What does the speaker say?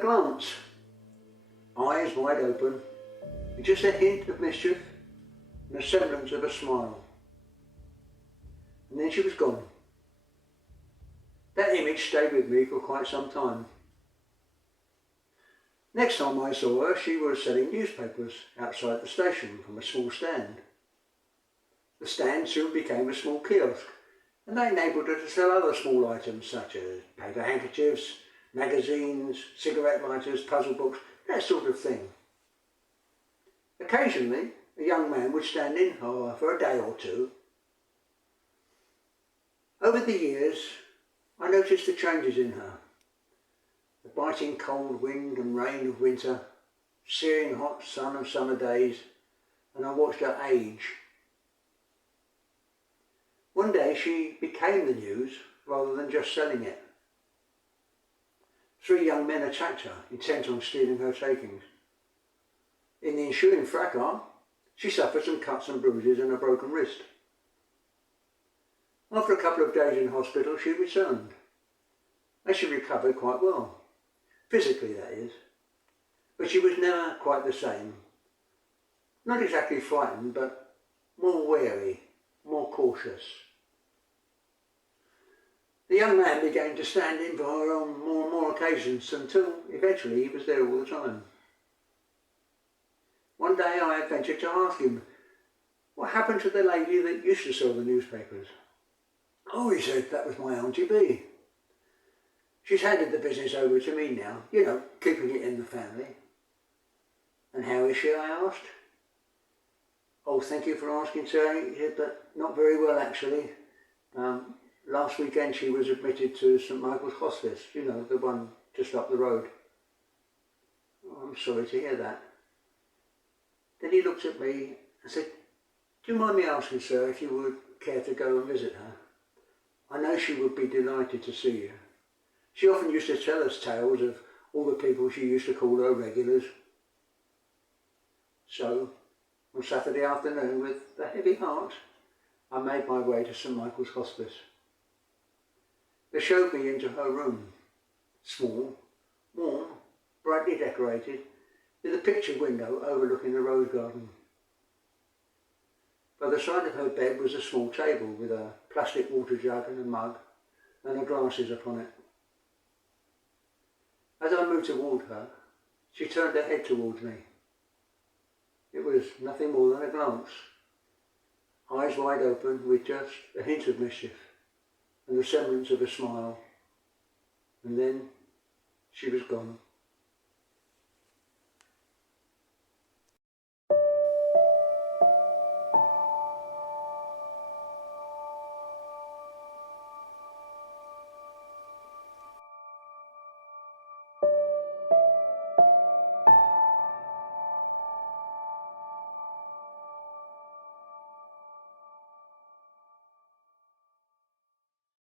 glance, eyes wide open, with just a hint of mischief and a semblance of a smile. And then she was gone. That image stayed with me for quite some time. Next time I saw her, she was selling newspapers outside the station from a small stand. The stand soon became a small kiosk, and they enabled her to sell other small items such as paper handkerchiefs, magazines, cigarette lighters, puzzle books, that sort of thing. Occasionally, a young man would stand in her for a day or two. Over the years, I noticed the changes in her. The biting cold wind and rain of winter, searing hot sun of summer days, and I watched her age. One day she became the news rather than just selling it. 3 young men attacked her, intent on stealing her takings. In the ensuing fracas, she suffered some cuts and bruises and a broken wrist. After a couple of days in hospital, she returned, and she recovered quite well. Physically, that is. But she was never quite the same. Not exactly frightened, but more wary, more cautious. The young man began to stand in for her on more and more occasions until eventually he was there all the time. One day I ventured to ask him, what happened to the lady that used to sell the newspapers? Oh, he said, that was my Auntie B. She's handed the business over to me now, keeping it in the family. And how is she, I asked. Oh, thank you for asking, sir, he said, but not very well actually. Last weekend she was admitted to St Michael's Hospice, the one just up the road. Oh, I'm sorry to hear that. Then he looked at me and said, do you mind me asking, sir, if you would care to go and visit her? I know she would be delighted to see you. She often used to tell us tales of all the people she used to call her regulars. So, on Saturday afternoon, with a heavy heart, I made my way to St Michael's Hospice. They showed me into her room, small, warm, brightly decorated, with a picture window overlooking the rose garden. By the side of her bed was a small table with a plastic water jug and a mug and her glasses upon it. As I moved toward her, she turned her head towards me. It was nothing more than a glance, eyes wide open with just a hint of mischief and the semblance of a smile, and then she was gone.